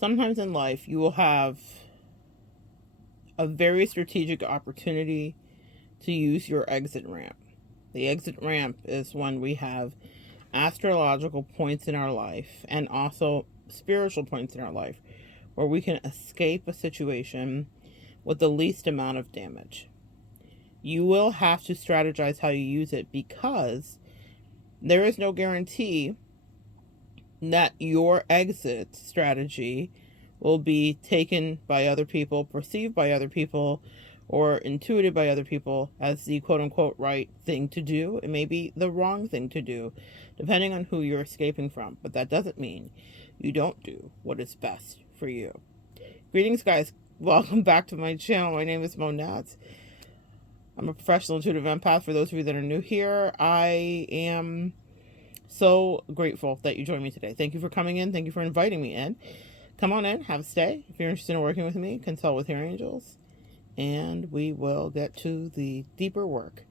Sometimes in life, you will have a very strategic opportunity to use your exit ramp. The exit ramp is when we have astrological points in our life and also spiritual points in our life where we can escape a situation with the least amount of damage. You will have to strategize how you use it because there is no guarantee that your exit strategy will be taken by other people, perceived by other people, or intuited by other people as the quote-unquote right thing to do. It may be the wrong thing to do, depending on who you're escaping from. But that doesn't mean you don't do what is best for you. Greetings, guys. Welcome back to my channel. My name is Monette. I'm a professional intuitive empath. For those of you that are new here, I am so grateful that you joined me today. Thank you for coming in. Thank you for inviting me in. Come on in, have a stay. If you're interested in working with me, consult with your angels, and we will get to the deeper work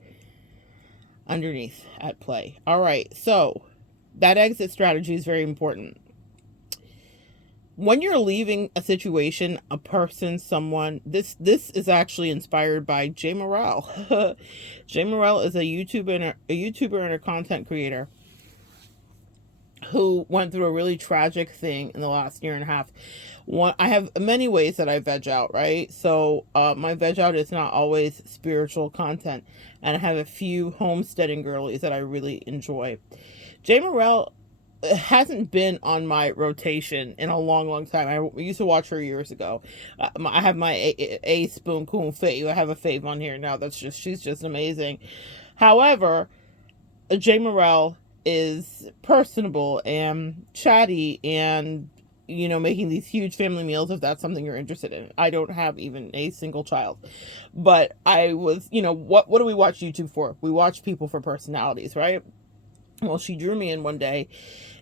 underneath at play. All right, so that exit strategy is very important. When you're leaving a situation, a person, someone, this is actually inspired by Jay Morrell. Jay Morrell is a YouTuber and a content creator who went through a really tragic thing in the last year and a half. I have many ways that I veg out, right? So my veg out is not always spiritual content, and I have a few homesteading girlies that I really enjoy. Jay Morrell hasn't been on my rotation in a long time. I used to watch her years ago. I have my A Spoon Coon fave. I have a fave on here now. She's just amazing. However, Jay Morrell is personable and chatty and, making these huge family meals if that's something you're interested in. I don't have even a single child, but I was, what do we watch YouTube for? We watch people for personalities, right? Well, she drew me in one day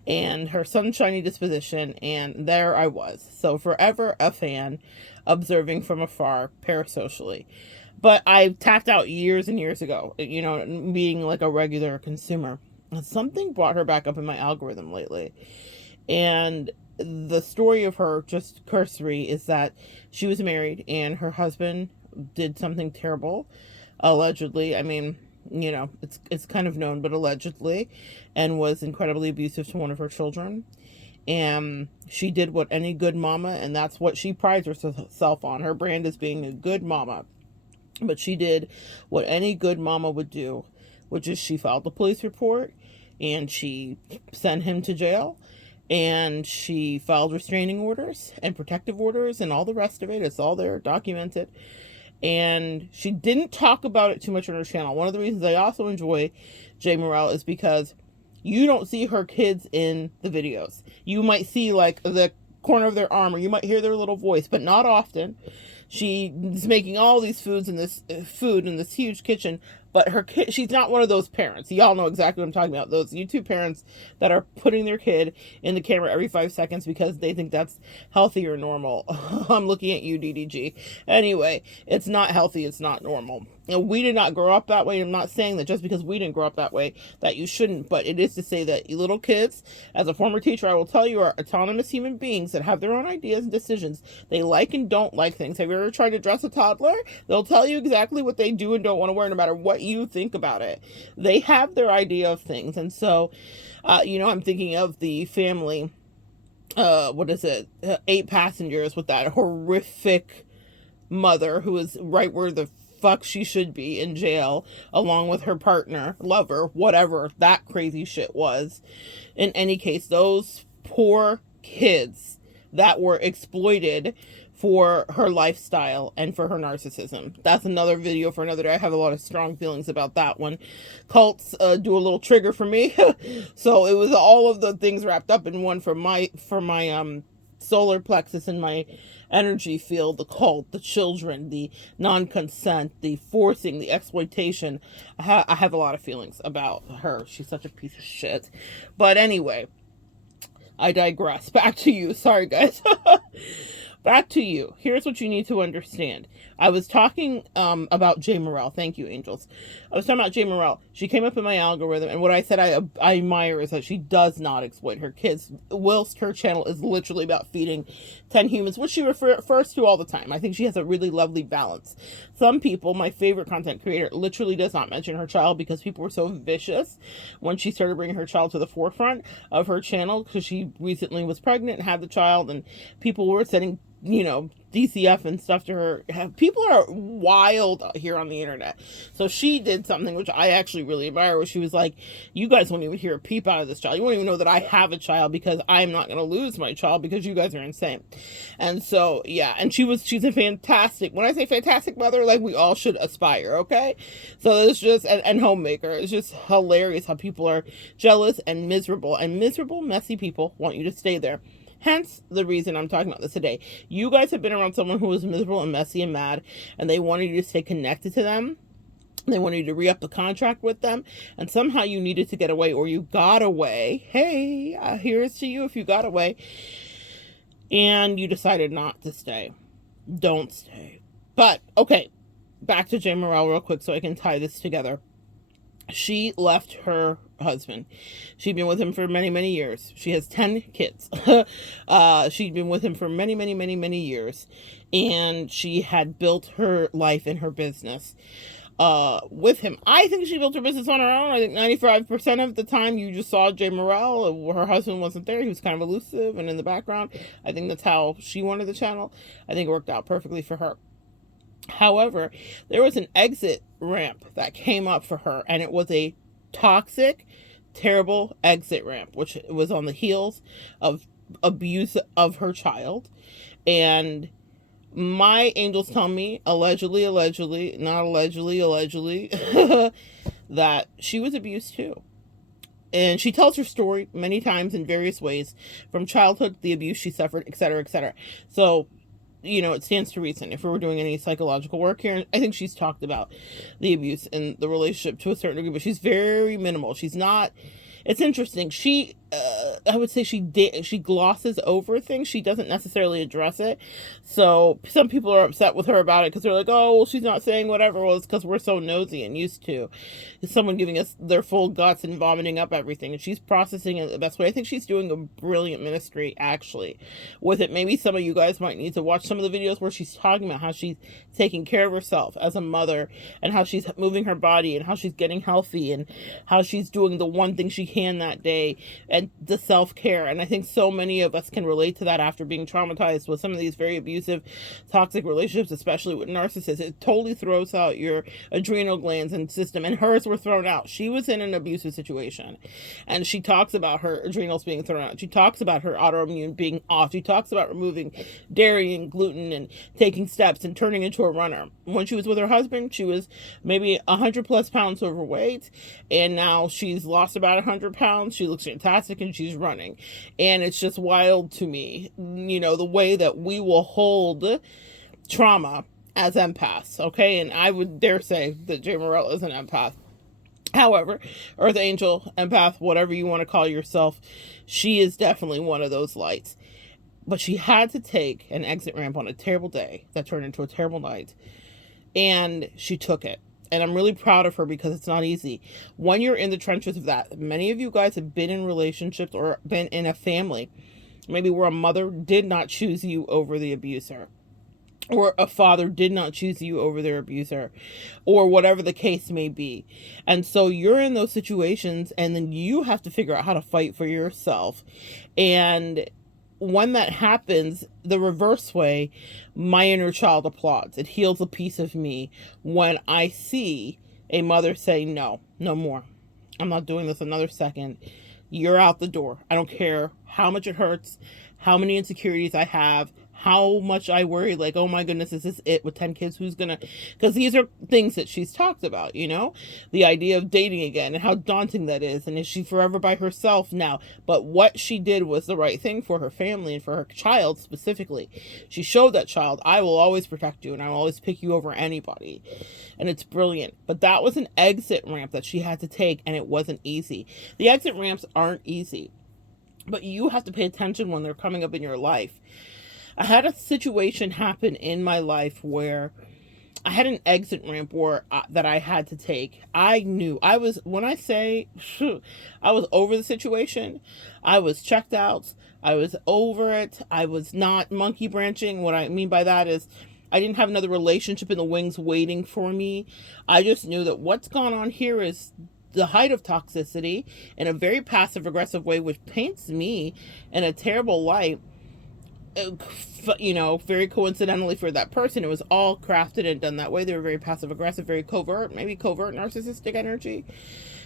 and her sunshiny disposition, and there I was. So forever a fan, observing from afar, parasocially. But I tapped out years and years ago, being like a regular consumer. Something brought her back up in my algorithm lately. And the story of her, just cursory, is that she was married and her husband did something terrible, allegedly. I mean, it's kind of known, but allegedly, and was incredibly abusive to one of her children. And she did what any good mama, and that's what she prides herself on. Her brand is being a good mama. But she did what any good mama would do, which is she filed a police report and she sent him to jail, and she filed restraining orders and protective orders and all the rest of it. It's all there, documented. And she didn't talk about it too much on her channel. One of the reasons I also enjoy Jay Morrell is because you don't see her kids in the videos. You might see like the corner of their arm, or you might hear their little voice, but not often. She's making all these foods in this huge kitchen, but she's not one of those parents. Y'all know exactly what I'm talking about. Those YouTube parents that are putting their kid in the camera every 5 seconds because they think that's healthy or normal. I'm looking at you, DDG. Anyway, it's not healthy. It's not normal. We did not grow up that way. I'm not saying that just because we didn't grow up that way that you shouldn't, but it is to say that little kids, as a former teacher, I will tell you, are autonomous human beings that have their own ideas and decisions. They like and don't like things. Have you ever tried to dress a toddler? They'll tell you exactly what they do and don't want to wear, no matter what you think about it. They have their idea of things. And so, I'm thinking of the family, 8 passengers with that horrific mother who is right where the fuck she should be, in jail, along with her partner, lover, whatever that crazy shit was. In any case, those poor kids that were exploited for her lifestyle and for her narcissism. That's another video for another day. I have a lot of strong feelings about that one. Cults do a little trigger for me. So it was all of the things wrapped up in one for my solar plexus and my energy field, the cult, the children, the non-consent, the forcing, the exploitation. I have a lot of feelings about her. She's such a piece of shit. But anyway, I digress. Back to you. Sorry, guys. Back to you. Here's what you need to understand. I was talking about Jay Morrell. Thank you, angels. I was talking about Jay Morrell. She came up in my algorithm, and what I said I admire is that she does not exploit her kids. Whilst her channel is literally about feeding 10 humans, which she refers to all the time. I think she has a really lovely balance. Some people, my favorite content creator, literally does not mention her child because people were so vicious when she started bringing her child to the forefront of her channel, because she recently was pregnant and had the child, and people were sending, DCF and stuff to her. People are wild here on the internet. So she did something which I actually really admire, where she was like, you guys won't even hear a peep out of this child. You won't even know that I have a child, because I'm not going to lose my child because you guys are insane. And so, yeah, and she's a fantastic, when I say fantastic mother, like we all should aspire, okay? So it's just, and homemaker, it's just hilarious how people are jealous and miserable, messy people want you to stay there. Hence the reason I'm talking about this today. You guys have been around someone who was miserable and messy and mad, and they wanted you to stay connected to them. They wanted you to re-up the contract with them, and somehow you needed to get away, or you got away. Hey, here's to you if you got away, and you decided not to stay. Don't stay. But, okay, back to Jay Morrell real quick so I can tie this together. She left her husband. She'd been with him for many, many years. She has 10 kids. She'd been with him for many, many, many, many years. And she had built her life and her business with him. I think she built her business on her own. I think 95% of the time you just saw Jay Morrell. Her husband wasn't there. He was kind of elusive and in the background. I think that's how she wanted the channel. I think it worked out perfectly for her. However, there was an exit ramp that came up for her, and it was a toxic, terrible exit ramp, which was on the heels of abuse of her child. And my angels tell me, allegedly, not allegedly, that she was abused too. And she tells her story many times in various ways, from childhood, the abuse she suffered, etc., etc. So, it stands to reason, if we were doing any psychological work here, I think she's talked about the abuse in the relationship to a certain degree, but she's very minimal. She's not, it's interesting. I would say she glosses over things. She doesn't necessarily address it. So some people are upset with her about it because they're like, oh, well, she's not saying whatever. Well, it's because we're so nosy and used to someone giving us their full guts and vomiting up everything. And she's processing it the best way. I think she's doing a brilliant ministry, actually, with it. Maybe some of you guys might need to watch some of the videos where she's talking about how she's taking care of herself as a mother, and how she's moving her body, and how she's getting healthy, and how she's doing the one thing she can that day, and the self-care. And I think so many of us can relate to that after being traumatized with some of these very abusive, toxic relationships, especially with narcissists. It totally throws out your adrenal glands and system, and hers were thrown out. She was in an abusive situation, and she talks about her adrenals being thrown out. She talks about her autoimmune being off. She talks about removing dairy and gluten and taking steps and turning into a runner. When she was with her husband, she was maybe 100+ pounds overweight, and now she's lost about 100 pounds. She looks fantastic, and she's running. And it's just wild to me, the way that we will hold trauma as empaths, okay? And I would dare say that Jay Morrell is an empath. However, Earth Angel, empath, whatever you want to call yourself, she is definitely one of those lights. But she had to take an exit ramp on a terrible day that turned into a terrible night, and she took it. And I'm really proud of her, because it's not easy. When you're in the trenches of that, many of you guys have been in relationships or been in a family, maybe where a mother did not choose you over the abuser, or a father did not choose you over their abuser, or whatever the case may be. And so you're in those situations, and then you have to figure out how to fight for yourself. And when that happens, the reverse way, my inner child applauds. It heals a piece of me when I see a mother say, no more. I'm not doing this another second. You're out the door. I don't care how much it hurts, how many insecurities I have, how much I worry, like, oh my goodness, is this it with 10 kids? Who's gonna, because these are things that she's talked about, the idea of dating again and how daunting that is. And is she forever by herself now? But what she did was the right thing for her family and for her child specifically. She showed that child, I will always protect you, and I will always pick you over anybody. And it's brilliant. But that was an exit ramp that she had to take, and it wasn't easy. The exit ramps aren't easy, but you have to pay attention when they're coming up in your life. I had a situation happen in my life where I had an exit ramp where that I had to take. I knew I was, when I say I was over the situation, I was checked out. I was over it. I was not monkey branching. What I mean by that is I didn't have another relationship in the wings waiting for me. I just knew that what's gone on here is the height of toxicity in a very passive aggressive way, which paints me in a terrible light. You know, very coincidentally for that person, it was all crafted and done that way. They were very passive aggressive, very covert, maybe covert narcissistic energy.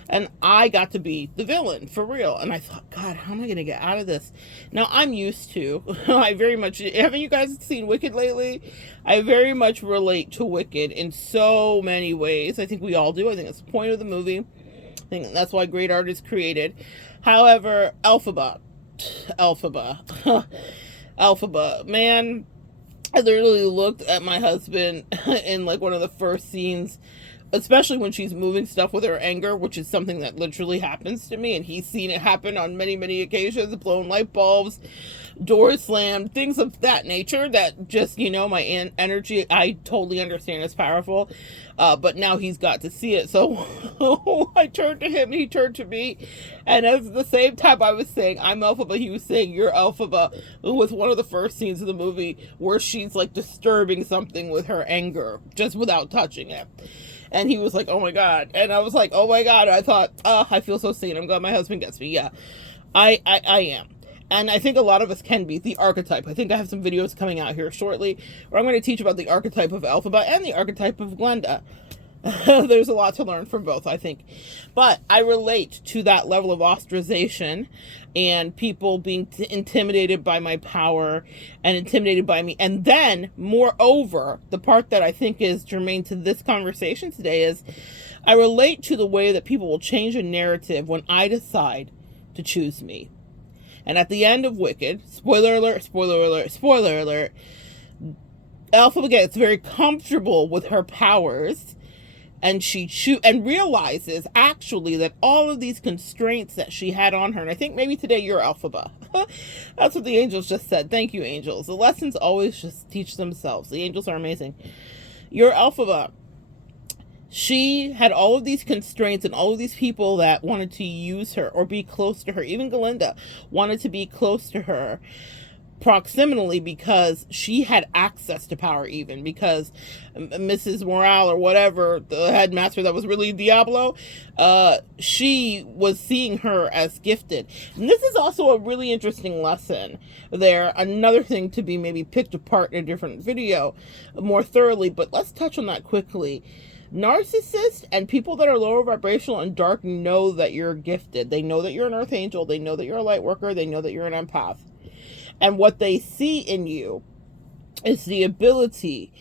And I got to be the villain for real. And I thought, God, how am I going to get out of this? Now, I'm used to, I very much, haven't you guys seen Wicked lately? I very much relate to Wicked in so many ways. I think we all do. I think that's the point of the movie. I think that's why great art is created. However, Elphaba, man, I literally looked at my husband in like one of the first scenes, especially when she's moving stuff with her anger, which is something that literally happens to me, and he's seen it happen on many, many occasions, blown light bulbs, doors slammed, things of that nature that just, you know, my energy, I totally understand is powerful, but now he's got to see it. So I turned to him, he turned to me, and at the same time I was saying, I'm Elphaba, he was saying, you're Elphaba, with one of the first scenes of the movie where she's like disturbing something with her anger, just without touching it. And he was like, oh my God. And I was like, oh my God. I thought, oh, I feel so seen. I'm glad my husband gets me. Yeah, I am. And I think a lot of us can be the archetype. I think I have some videos coming out here shortly where I'm going to teach about the archetype of Elphaba and the archetype of Glenda. There's a lot to learn from both, I think. But I relate to that level of ostracization and people being intimidated by my power and intimidated by me. And then, moreover, the part that I think is germane to this conversation today is I relate to the way that people will change a narrative when I decide to choose me. And at the end of Wicked, spoiler alert, spoiler alert, spoiler alert, Elphaba gets very comfortable with her powers. And she realizes actually that all of these constraints that she had on her, and I think maybe today you're Elphaba. That's what the angels just said. Thank you, angels. The lessons always just teach themselves. The angels are amazing. You're Elphaba. She had all of these constraints and all of these people that wanted to use her or be close to her. Even Galinda wanted to be close to her proximately because she had access to power, even because Mrs. Morale or whatever, the headmaster that was really Diablo, she was seeing her as gifted. And this is also a really interesting lesson there. Another thing to be maybe picked apart in a different video more thoroughly, but let's touch on that quickly. Narcissists and people that are lower vibrational and dark know that you're gifted. They know that you're an earth angel. They know that you're a light worker. They know that you're an empath. And what they see in you is the ability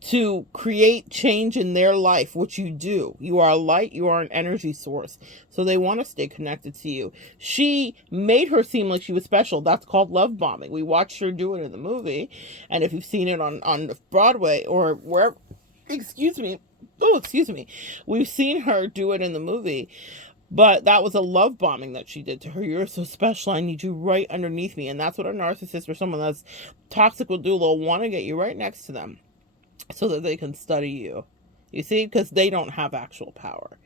to create change in their life, which you do. You are a light, you are an energy source. So they want to stay connected to you. She made her seem like she was special. That's called love bombing. We watched her do it in the movie. And if you've seen it on Broadway or wherever, excuse me, we've seen her do it in the movie. But that was a love bombing that she did to her. You're so special. I need you right underneath me. And that's what a narcissist or someone that's toxic will do. They'll want to get you right next to them so that they can study you. You see? Because they don't have actual power.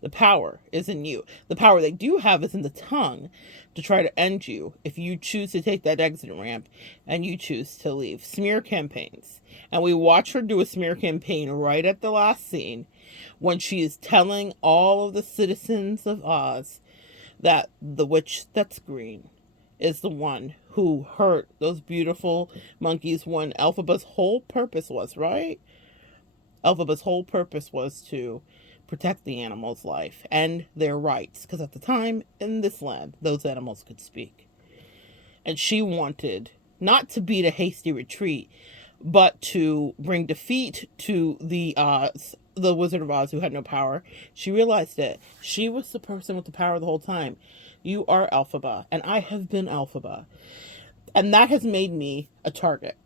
The power is in you. The power they do have is in the tongue to try to end you if you choose to take that exit ramp and you choose to leave. Smear campaigns. And we watch her do a smear campaign right at the last scene when she is telling all of the citizens of Oz that the witch that's green is the one who hurt those beautiful monkeys when Elphaba's whole purpose was, right? Elphaba's whole purpose was to protect the animals' life and their rights, because at the time in this land, those animals could speak. And she wanted not to beat a hasty retreat, but to bring defeat to the Wizard of Oz who had no power. She realized it. She was the person with the power the whole time. You are Elphaba, and I have been Elphaba. And that has made me a target.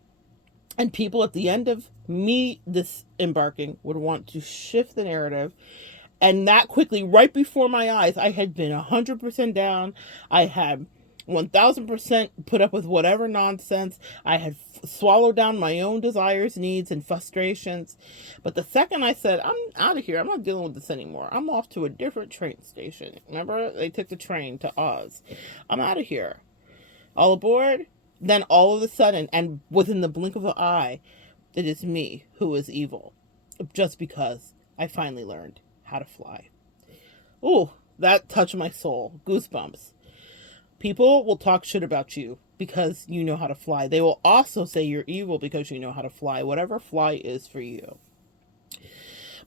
And people at the end of me disembarking would want to shift the narrative. And that quickly, right before my eyes, I had been 100% down. I had 1000% put up with whatever nonsense. I had swallowed down my own desires, needs, and frustrations. But the second I said, I'm out of here, I'm not dealing with this anymore, I'm off to a different train station. Remember, they took the train to Oz. I'm out of here. All aboard? Then all of a sudden, and within the blink of an eye, it is me who is evil. Just because I finally learned how to fly. Ooh, that touched my soul. Goosebumps. People will talk shit about you because you know how to fly. They will also say you're evil because you know how to fly, whatever fly is for you.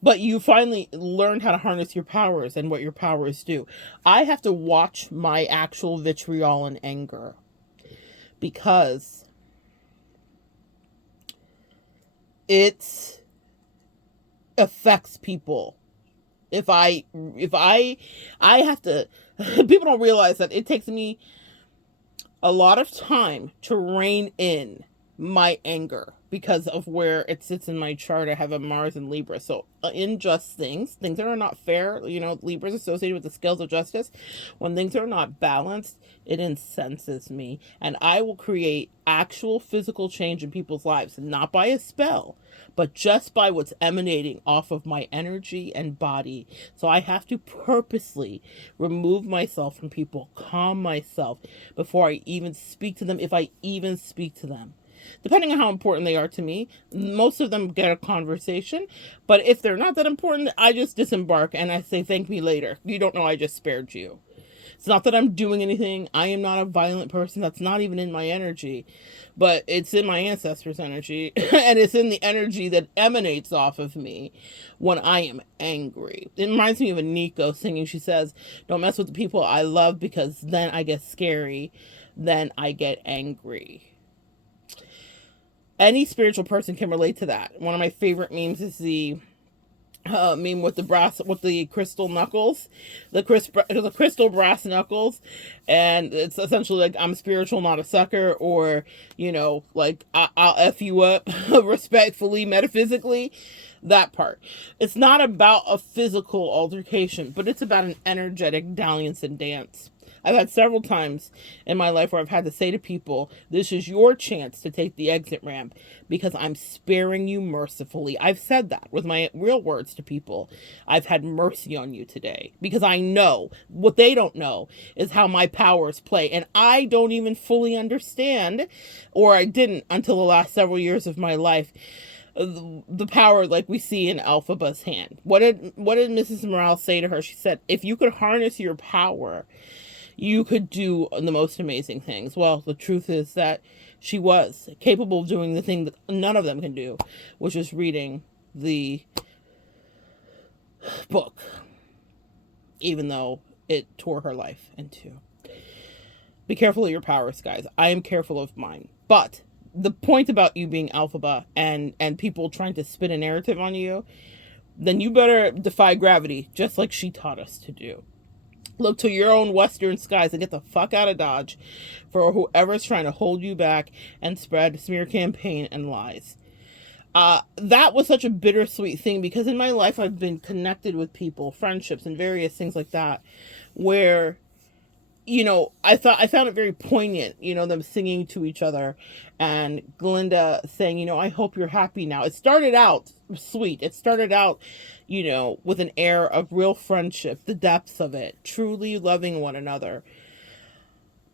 But you finally learned how to harness your powers and what your powers do. I have to watch my actual vitriol and anger because it affects people. If I have to, people don't realize that it takes me a lot of time to rein in my anger because of where it sits in my chart. I have a Mars in Libra. So unjust things that are not fair, Libra is associated with the scales of justice. When things are not balanced, it incenses me. And I will create actual physical change in people's lives, not by a spell, but just by what's emanating off of my energy and body. So I have to purposely remove myself from people, calm myself before I even speak to them, if I even speak to them. Depending on how important they are to me, most of them get a conversation. But if they're not that important, I just disembark and I say, thank me later. You don't know I just spared you. It's not that I'm doing anything. I am not a violent person. That's not even in my energy. But it's in my ancestors' energy. And it's in the energy that emanates off of me when I am angry. It reminds me of a Nico singing. She says, don't mess with the people I love because then I get scary. Then I get angry. Any spiritual person can relate to that. One of my favorite memes is the meme with the crystal knuckles, the crystal brass knuckles, and it's essentially like, I'm spiritual, not a sucker, or like I'll F you up respectfully, metaphysically. That part. It's not about a physical altercation, but it's about an energetic dalliance and dance. I've had several times in my life where I've had to say to people, this is your chance to take the exit ramp because I'm sparing you mercifully. I've said that with my real words to people. I've had mercy on you today because I know what they don't know is how my powers play. And I don't even fully understand, or I didn't until the last several years of my life, the power like we see in Elphaba's hand. What did Mrs. Morales say to her? She said, if you could harness your power, you could do the most amazing things. Well, the truth is that she was capable of doing the thing that none of them can do, which is reading the book, even though it tore her life in two. Be careful of your powers, guys. I am careful of mine. But the point about you being Elphaba and people trying to spin a narrative on you, then you better defy gravity, just like she taught us to do. Look to your own western skies and get the fuck out of Dodge for whoever's trying to hold you back and spread smear campaign and lies. That was such a bittersweet thing because in my life I've been connected with people, friendships, and various things like that, where I found it very poignant, them singing to each other and Glinda saying, I hope you're happy now. It started out sweet. It started out, with an air of real friendship, the depths of it, truly loving one another.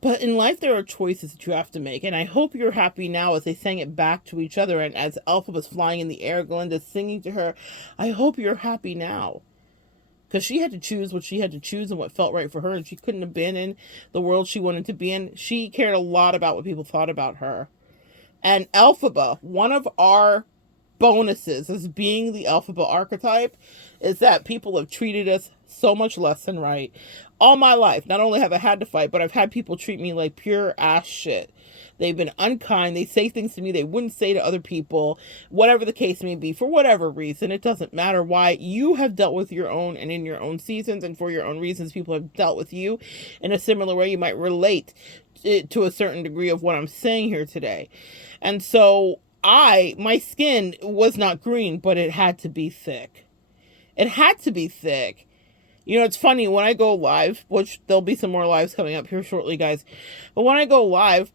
But in life, there are choices that you have to make. And I hope you're happy now, as they sang it back to each other. And as Elphaba was flying in the air, Glinda's singing to her, I hope you're happy now. Because she had to choose what she had to choose and what felt right for her. And she couldn't have been in the world she wanted to be in. She cared a lot about what people thought about her. And Elphaba, one of our bonuses as being the Elphaba archetype, is that people have treated us so much less than right. All my life, not only have I had to fight, but I've had people treat me like pure ass shit. They've been unkind. They say things to me they wouldn't say to other people, whatever the case may be, for whatever reason. It doesn't matter why. You have dealt with your own and in your own seasons and for your own reasons. People have dealt with you in a similar way. You might relate to a certain degree of what I'm saying here today. And so my skin was not green, but it had to be thick. It had to be thick. You know, it's funny when I go live, which there'll be some more lives coming up here shortly, guys. But when I go live,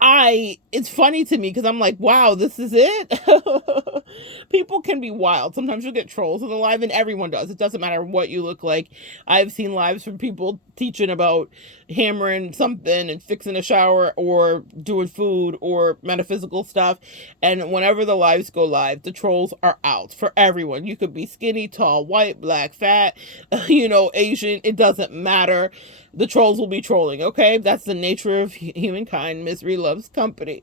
it's funny to me because I'm like, wow, this is it. People can be wild. Sometimes you'll get trolls in the live, and everyone does. It doesn't matter what you look like. I've seen lives from people teaching about hammering something and fixing a shower or doing food or metaphysical stuff. And whenever the lives go live, the trolls are out for everyone. You could be skinny, tall, white, black, fat, Asian. It doesn't matter. The trolls will be trolling, okay? That's the nature of humankind. Misery loves company.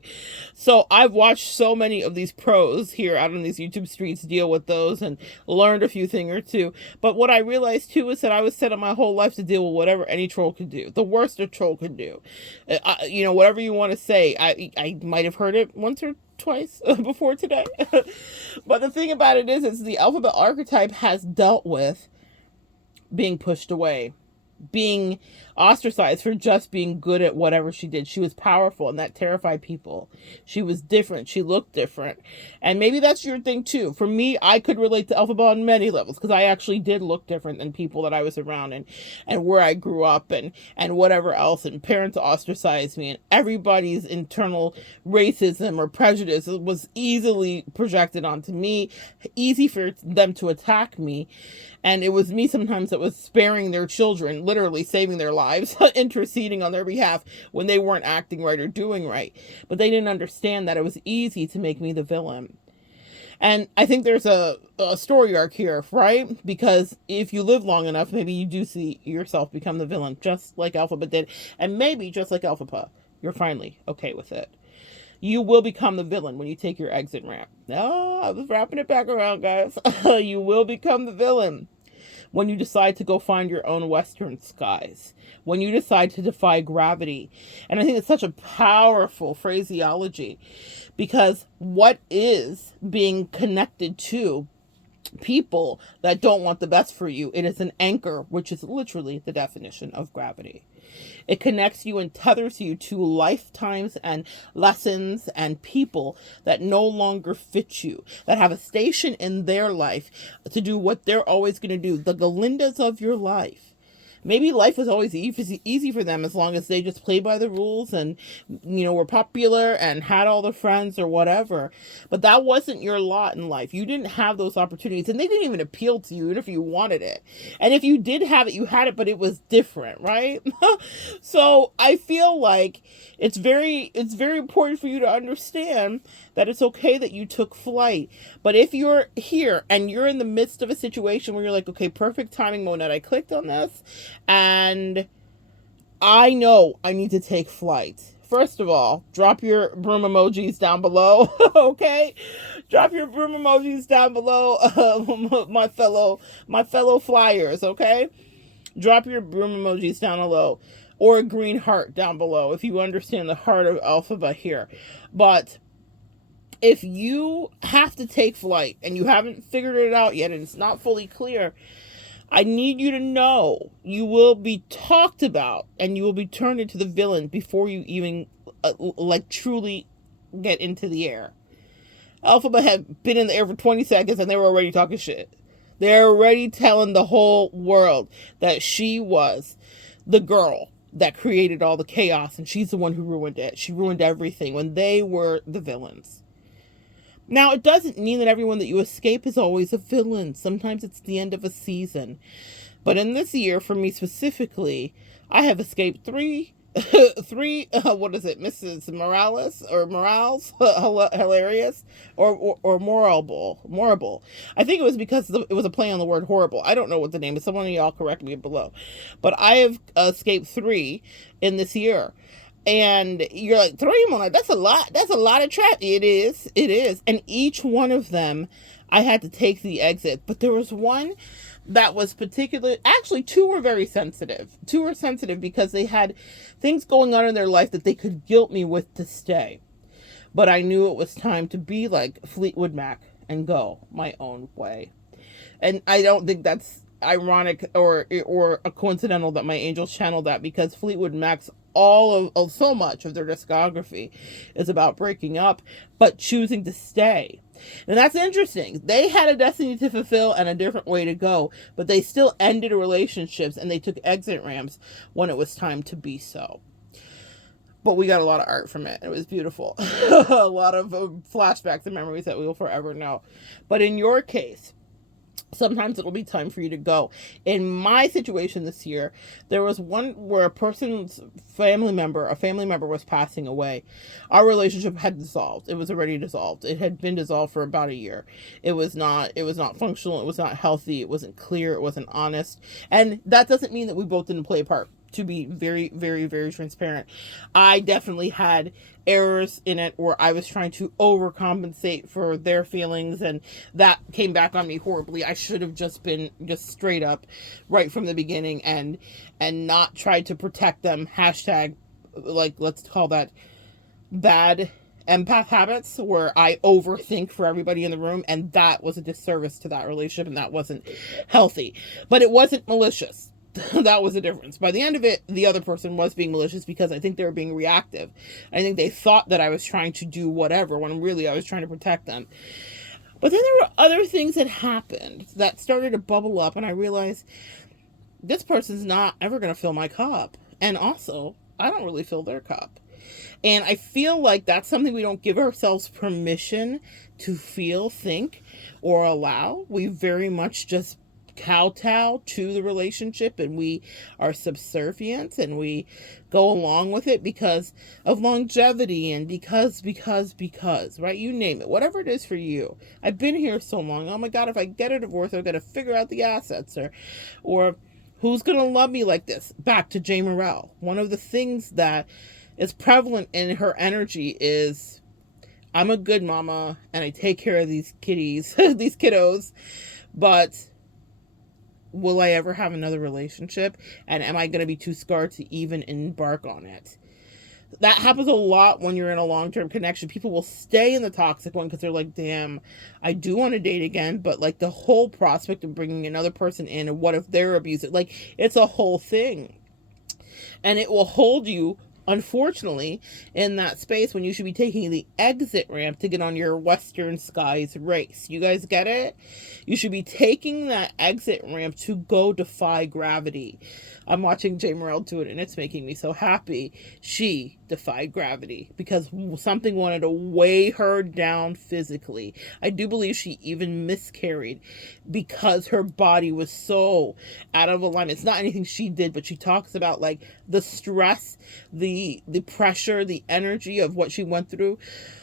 So I've watched so many of these pros here out on these YouTube streets deal with those and learned a few things or two. But what I realized too is that I was set up my whole life to deal with whatever any troll could do. The worst a troll could do. Whatever you want to say. I might have heard it once or twice before today. But the thing about it is the Elphaba archetype has dealt with being pushed away, being ostracized for just being good at whatever she did. She was powerful, and that terrified people. She was different. She looked different. And maybe that's your thing too. For me, I could relate to Elphaba on many levels because I actually did look different than people that I was around and where I grew up and whatever else. And parents ostracized me, and everybody's internal racism or prejudice was easily projected onto me, easy for them to attack me. And it was me sometimes that was sparing their children, literally saving their lives, interceding on their behalf when they weren't acting right or doing right. But they didn't understand that it was easy to make me the villain. And I think there's a story arc here, right? Because if you live long enough, maybe you do see yourself become the villain, just like Elphaba did. And maybe just like Elphaba, you're finally okay with it. You will become the villain when you take your exit ramp. No, I was wrapping it back around, guys. You will become the villain when you decide to go find your own western skies, when you decide to defy gravity. And I think it's such a powerful phraseology, because what is being connected to people that don't want the best for you? It is an anchor, which is literally the definition of gravity. It connects you and tethers you to lifetimes and lessons and people that no longer fit you, that have a station in their life to do what they're always going to do. The Galindas of your life. Maybe life was always easy for them as long as they just played by the rules and, were popular and had all the friends or whatever. But that wasn't your lot in life. You didn't have those opportunities, and they didn't even appeal to you even if you wanted it. And if you did have it, you had it, but it was different, right? So I feel like it's very important for you to understand that it's okay that you took flight. But if you're here and you're in the midst of a situation where you're like, okay, perfect timing, Monette, I clicked on this and I know I need to take flight. First of all, drop your broom emojis down below, okay? Drop your broom emojis down below, my fellow flyers, okay? Drop your broom emojis down below, or a green heart down below if you understand the heart of Elphaba here. But if you have to take flight and you haven't figured it out yet and it's not fully clear, I need you to know you will be talked about and you will be turned into the villain before you even truly get into the air. Elphaba had been in the air for 20 seconds and they were already talking shit. They're already telling the whole world that she was the girl that created all the chaos and she's the one who ruined it. She ruined everything when they were the villains. Now, it doesn't mean that everyone that you escape is always a villain. Sometimes it's the end of a season. But in this year, for me specifically, I have escaped three, Mrs. Morales, hilarious, or Morable. I think it was because it was a play on the word horrible. I don't know what the name is. Someone of y'all correct me below. But I have escaped 3 in this year. And you're like, 3, Monette, that's a lot of trap. It is. And each one of them, I had to take the exit. But there was one that was actually 2 were very sensitive. 2 were sensitive because they had things going on in their life that they could guilt me with to stay. But I knew it was time to be like Fleetwood Mac and go my own way. And I don't think that's ironic or a coincidental that my angels channeled that, because Fleetwood Mac's all of so much of their discography is about breaking up but choosing to stay. And that's interesting. They had a destiny to fulfill and a different way to go, but they still ended relationships and they took exit ramps when it was time to be so. But we got a lot of art from it. It was beautiful. A lot of flashbacks and memories that we will forever know. But in your case, sometimes it'll be time for you to go. In my situation this year, there was one where a family member was passing away. Our relationship had dissolved. It was already dissolved. It had been dissolved for about a year. It was not functional. It was not healthy. It wasn't clear. It wasn't honest. And that doesn't mean that we both didn't play a part. To be very, very, very transparent, I definitely had errors in it where I was trying to overcompensate for their feelings, and that came back on me horribly. I should have just been straight up right from the beginning and not tried to protect them. Hashtag, like, let's call that bad empath habits, where I overthink for everybody in the room, and that was a disservice to that relationship, and that wasn't healthy. But it wasn't malicious. That was the difference. By the end of it, the other person was being malicious because I think they were being reactive. I think they thought that I was trying to do whatever when really I was trying to protect them. But then there were other things that happened that started to bubble up, and I realized this person's not ever going to fill my cup. And also, I don't really fill their cup. And I feel like that's something we don't give ourselves permission to feel, think, or allow. We very much just kowtow to the relationship, and we are subservient, and we go along with it because of longevity and because, right? You name it, whatever it is for you. I've been here so long. Oh my God, if I get a divorce, I've got to figure out the assets, or who's going to love me like this? Back to Jay Morrell. One of the things that is prevalent in her energy is, I'm a good mama and I take care of these kitties, these kiddos, but will I ever have another relationship? And am I going to be too scarred to even embark on it? That happens a lot when you're in a long-term connection. People will stay in the toxic one because they're like, damn, I do want to date again, but like the whole prospect of bringing another person in, and what if they're abusive? Like, it's a whole thing. And it will hold you, unfortunately, in that space when you should be taking the exit ramp to get on your Western Skies race. You guys get it? You should be taking that exit ramp to go defy gravity. I'm watching Jay Morrell do it, and it's making me so happy. She defied gravity because something wanted to weigh her down physically. I do believe she even miscarried because her body was so out of alignment. It's not anything she did, but she talks about like the stress, the pressure, the energy of what she went through.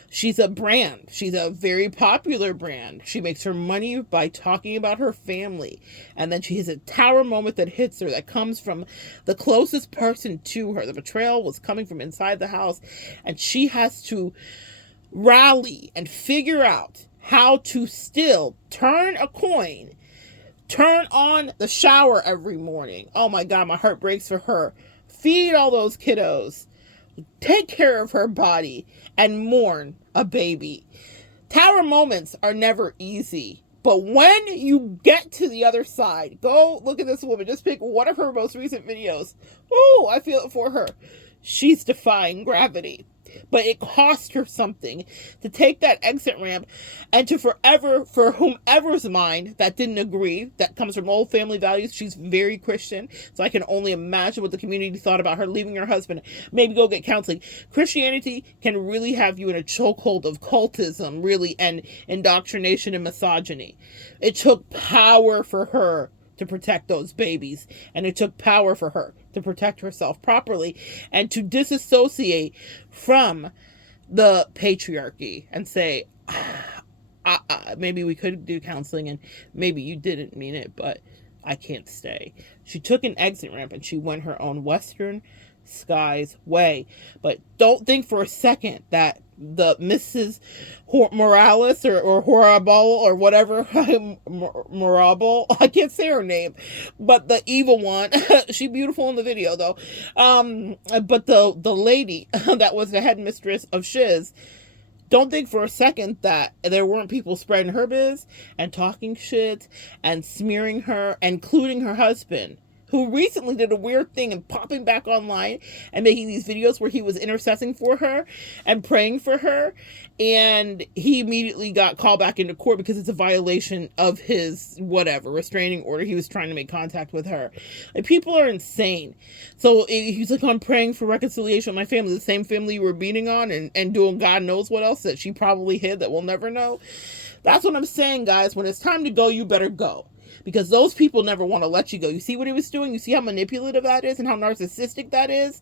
She's a brand. She's a very popular brand. She makes her money by talking about her family. And then she has a tower moment that hits her that comes from the closest person to her. The betrayal was coming from inside the house. And she has to rally and figure out how to still turn a coin, turn on the shower every morning. Oh my God, my heart breaks for her. Feed all those kiddos. Take care of her body and mourn a baby. Tower moments are never easy, but when you get to the other side, go look at this woman. Just pick one of her most recent videos. Oh, I feel it for her. She's defying gravity. But it cost her something to take that exit ramp and to forever, for whomever's mind that didn't agree, that comes from old family values. She's very Christian, so I can only imagine what the community thought about her leaving her husband. Maybe go get counseling. Christianity can really have you in a chokehold of cultism, really, and indoctrination and misogyny. It took power for her to protect those babies, and it took power for her to protect herself properly and to disassociate from the patriarchy and say, maybe we could do counseling and maybe you didn't mean it, but I can't stay. She took an exit ramp and she went her own Western Skies way. But don't think for a second that the Mrs. Morales or Horrible or whatever, Morable, I can't say her name, but the evil one, she beautiful in the video though, but the lady that was the headmistress of Shiz, don't think for a second that there weren't people spreading her biz and talking shit and smearing her, including her husband. who recently did a weird thing and popping back online and making these videos where he was intercessing for her and praying for her. And he immediately got called back into court because it's a violation of his whatever restraining order. He was trying to make contact with her. Like, people are insane. So he's like, I'm praying for reconciliation with my family, the same family you were beating on and doing God knows what else that she probably hid that we'll never know. That's what I'm saying, guys. When it's time to go, you better go. Because those people never want to let you go. You see what he was doing? You see how manipulative that is and how narcissistic that is?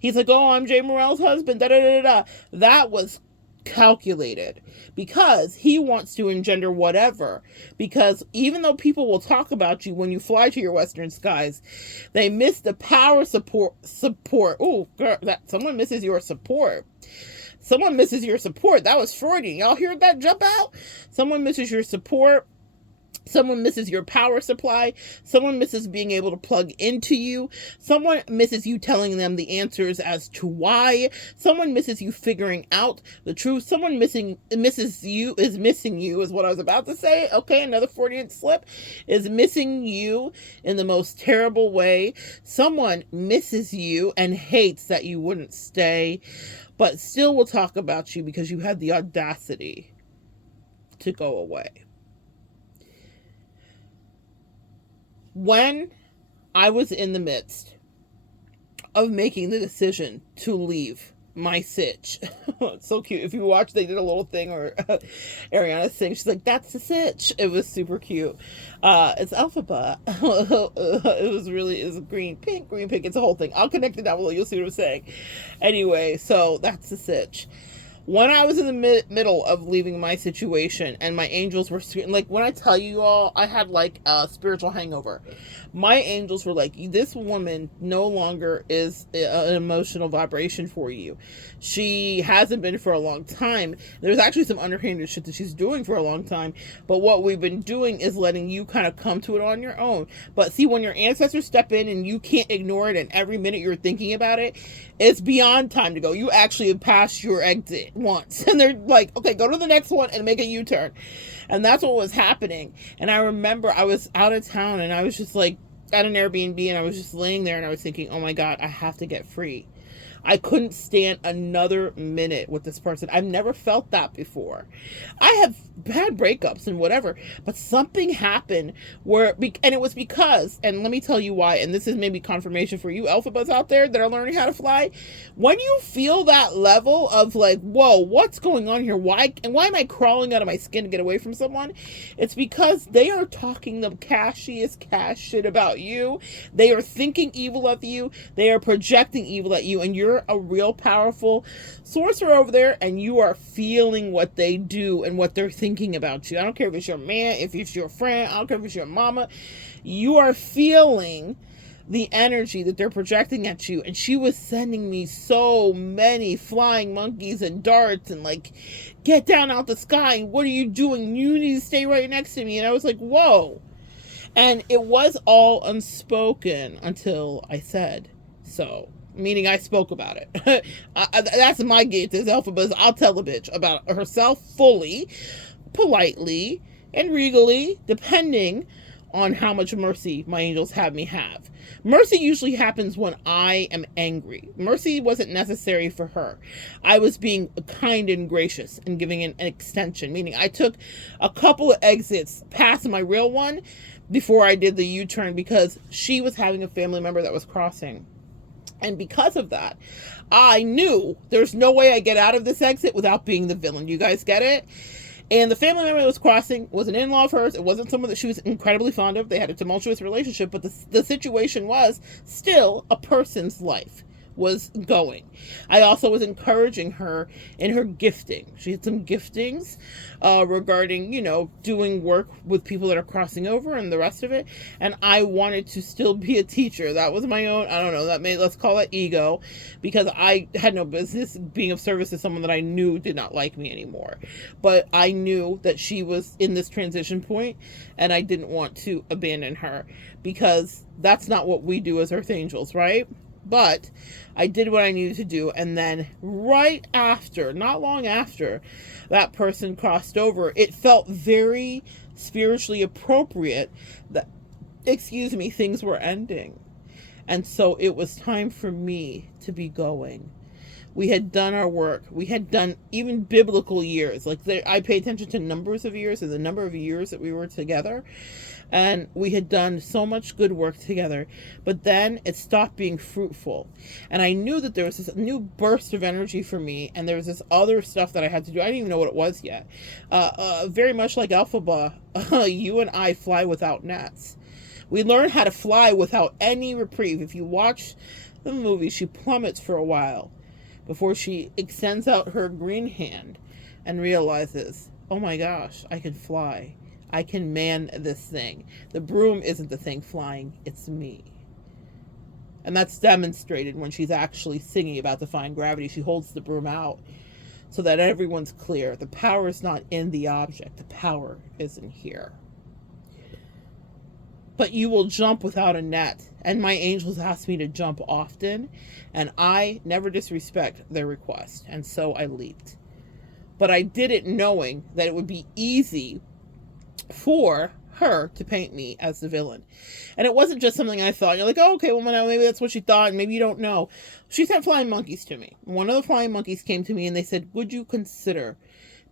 He's like, oh, I'm Jay Morrell's husband, da-da-da-da-da. That was calculated because he wants to engender whatever. Because even though people will talk about you when you fly to your western skies, they miss the power support. Oh, girl, someone misses your support. Someone misses your support. That was Freudian. Y'all hear that jump out? Someone misses your support. Someone misses your power supply. Someone misses being able to plug into you. Someone misses you telling them the answers as to why. Someone misses you figuring out the truth. Someone misses you is what I was about to say. Okay, another Freudian slip. Is missing you in the most terrible way. Someone misses you and hates that you wouldn't stay, but still will talk about you because you had the audacity to go away. When I was in the midst of making the decision to leave my sitch, it's so cute. If you watch, they did a little thing or Ariana's thing. She's like, that's the sitch. It was super cute. It's Elphaba. It was green, pink. It's a whole thing. I'll connect it down below. You'll see what I'm saying. Anyway, so that's the sitch. When I was in the middle of leaving my situation and my angels were like, when I tell you all, I had like a spiritual hangover. My angels were like, this woman no longer is an emotional vibration for you. She hasn't been for a long time. There's actually some underhanded shit that she's doing for a long time. But what we've been doing is letting you kind of come to it on your own. But see, when your ancestors step in and you can't ignore it and every minute you're thinking about it, it's beyond time to go. You actually have passed your exit once. And they're like, okay, go to the next one and make a U-turn. And that's what was happening. And I remember I was out of town and I was just like at an Airbnb and I was just laying there and I was thinking, oh my God, I have to get free. I couldn't stand another minute with this person. I've never felt that before. I have had breakups and whatever, but something happened where, and it was because, and let me tell you why, and this is maybe confirmation for you Elphabas out there that are learning how to fly. When you feel that level of like, whoa, what's going on here? Why am I crawling out of my skin to get away from someone? It's because they are talking the cashiest cash shit about you. They are thinking evil of you. They are projecting evil at you, and you're a real powerful sorcerer over there, and you are feeling what they do and what they're thinking about you. I don't care if it's your man, if it's your friend, I don't care if it's your mama. You are feeling the energy that they're projecting at you. And she was sending me so many flying monkeys and darts and like, get down out the sky. What are you doing? You need to stay right next to me. And I was like, whoa. And it was all unspoken until I said so. Meaning I spoke about it. That's my gate as Elphaba. I'll tell the bitch about herself fully, politely, and regally, depending on how much mercy my angels have me have. Mercy usually happens when I am angry. Mercy wasn't necessary for her. I was being kind and gracious and giving an extension, meaning I took a couple of exits past my real one before I did the U-turn because she was having a family member that was crossing. And because of that, I knew there's no way I get out of this exit without being the villain. You guys get it? And the family member that was crossing was an in-law of hers. It wasn't someone that she was incredibly fond of. They had a tumultuous relationship, but the situation was still a person's life was going. I also was encouraging her in her gifting. She had some giftings regarding, doing work with people that are crossing over and the rest of it. And I wanted to still be a teacher. That was my own, let's call it ego, because I had no business being of service to someone that I knew did not like me anymore. But I knew that she was in this transition point and I didn't want to abandon her because that's not what we do as Earth Angels, right? But I did what I needed to do. And then right after, not long after that person crossed over, it felt very spiritually appropriate that, things were ending. And so it was time for me to be going. We had done our work. We had done even biblical years. Like I pay attention to numbers of years and the number of years that we were together. And we had done so much good work together. But then it stopped being fruitful. And I knew that there was this new burst of energy for me. And there was this other stuff that I had to do. I didn't even know what it was yet. Very much like Elphaba, you and I fly without nets. We learn how to fly without any reprieve. If you watch the movie, she plummets for a while before she extends out her green hand and realizes, oh my gosh, I can fly. I can man this thing. The broom isn't the thing flying, it's me. And that's demonstrated when she's actually singing about defying gravity. She holds the broom out so that everyone's clear. The power is not in the object. The power is in here. But you will jump without a net. And my angels ask me to jump often, and I never disrespect their request. And so I leaped. But I did it knowing that it would be easy for her to paint me as the villain. And it wasn't just something I thought. You're like, oh, okay, well, maybe that's what she thought, and maybe you don't know. She sent flying monkeys to me. One of the flying monkeys came to me, and they said, would you consider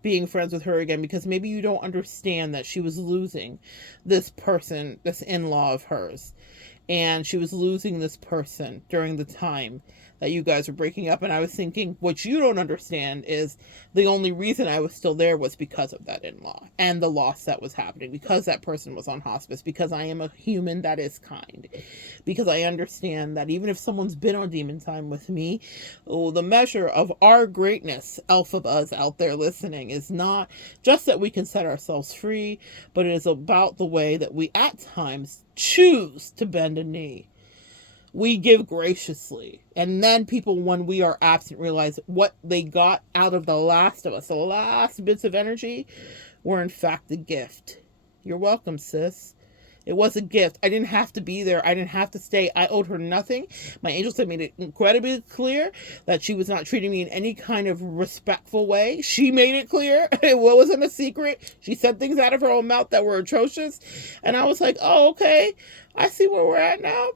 being friends with her again, because maybe you don't understand that she was losing this person, this in-law of hers, and she was losing this person during the time that you guys were breaking up. And I was thinking, what you don't understand is the only reason I was still there was because of that in-law and the loss that was happening, because that person was on hospice, because I am a human that is kind, because I understand that even if someone's been on demon time with me, the measure of our greatness, Elphabas out there listening, is not just that we can set ourselves free, but it is about the way that we at times choose to bend a knee. We give graciously. And then people, when we are absent, realize what they got out of the last of us. The last bits of energy were in fact a gift. You're welcome, sis. It was a gift. I didn't have to be there. I didn't have to stay. I owed her nothing. My angels had made it incredibly clear that she was not treating me in any kind of respectful way. She made it clear. It wasn't a secret. She said things out of her own mouth that were atrocious. And I was like, oh, okay. I see where we're at now.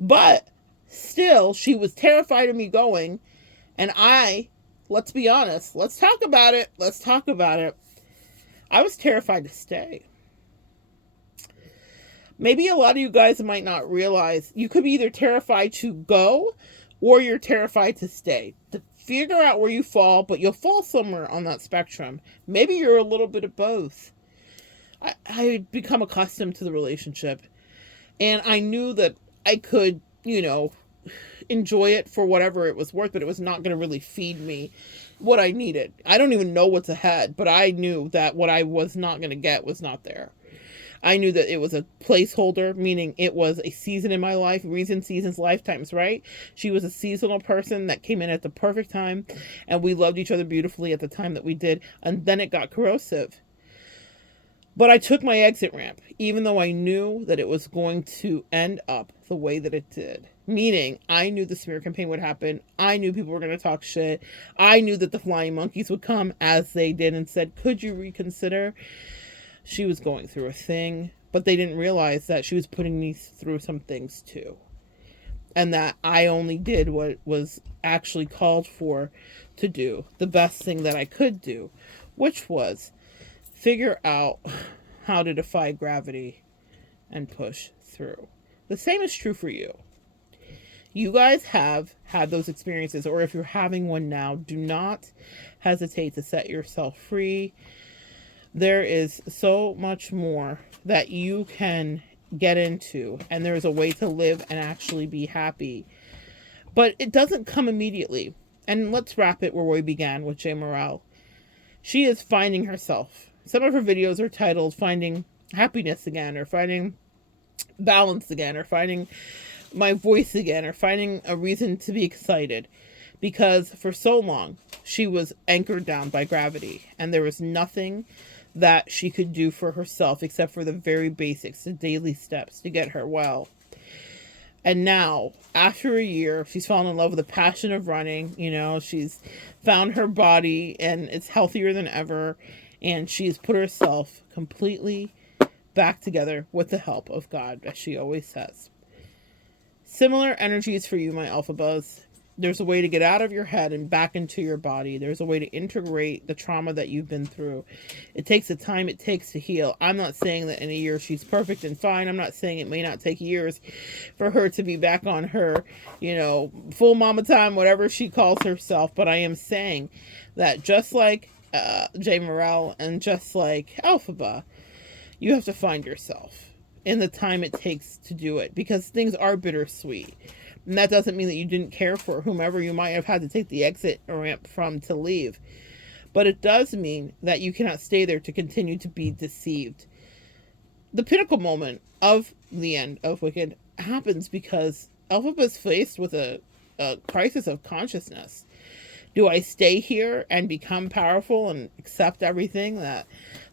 But still, she was terrified of me going. And let's be honest. Let's talk about it. I was terrified to stay. Maybe a lot of you guys might not realize you could be either terrified to go or you're terrified to stay. To figure out where you fall, but you'll fall somewhere on that spectrum. Maybe you're a little bit of both. I had become accustomed to the relationship, and I knew that I could, enjoy it for whatever it was worth, but it was not going to really feed me what I needed. I don't even know what's ahead, but I knew that what I was not going to get was not there. I knew that it was a placeholder, meaning it was a season in my life. Reason, seasons, lifetimes, right? She was a seasonal person that came in at the perfect time, and we loved each other beautifully at the time that we did, and then it got corrosive. But I took my exit ramp, even though I knew that it was going to end up the way that it did. Meaning, I knew the smear campaign would happen. I knew people were going to talk shit. I knew that the flying monkeys would come, as they did, and said, could you reconsider? She was going through a thing, but they didn't realize that she was putting me through some things too. And that I only did what was actually called for to do, the best thing that I could do, which was figure out how to defy gravity and push through. The same is true for you. You guys have had those experiences, or if you're having one now, do not hesitate to set yourself free. There is so much more that you can get into, and there's a way to live and actually be happy. But it doesn't come immediately. And let's wrap it where we began with J. Morale. She is finding herself. Some of her videos are titled Finding Happiness Again, or Finding Balance Again, or Finding My Voice Again, or Finding a Reason to Be Excited. Because for so long, she was anchored down by gravity, and there was nothing that she could do for herself except for the very basics, the daily steps to get her well. And now, after a year, she's fallen in love with the passion of running. She's found her body, and it's healthier than ever. And she's put herself completely back together with the help of God, as she always says. Similar energies for you, my Elphabas. There's a way to get out of your head and back into your body. There's a way to integrate the trauma that you've been through. It takes the time it takes to heal. I'm not saying that in a year she's perfect and fine. I'm not saying it may not take years for her to be back on her, full mama time, whatever she calls herself. But I am saying that just like Jay Morrell and just like Elphaba, you have to find yourself in the time it takes to do it, because things are bittersweet. And that doesn't mean that you didn't care for whomever you might have had to take the exit ramp from to leave. But it does mean that you cannot stay there to continue to be deceived. The pinnacle moment of the end of Wicked happens because Elphaba is faced with a crisis of consciousness. Do I stay here and become powerful and accept everything that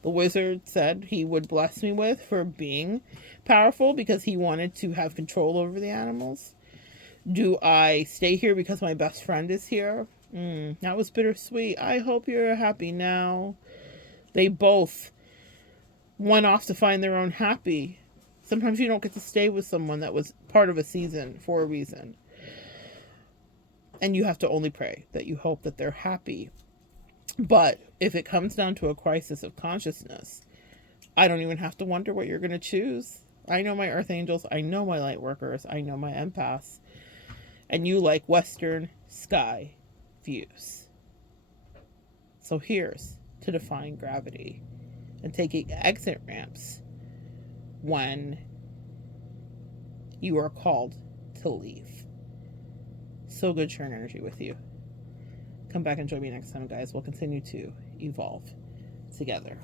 the wizard said he would bless me with for being powerful because he wanted to have control over the animals? Do I stay here because my best friend is here? That was bittersweet. I hope you're happy now. They both went off to find their own happy. Sometimes you don't get to stay with someone that was part of a season for a reason. And you have to only pray that you hope that they're happy. But if it comes down to a crisis of consciousness, I don't even have to wonder what you're going to choose. I know my earth angels. I know my light workers. I know my empaths. And you like Western sky views. So here's to defying gravity and taking exit ramps when you are called to leave. So good sharing energy with you. Come back and join me next time, guys. We'll continue to evolve together.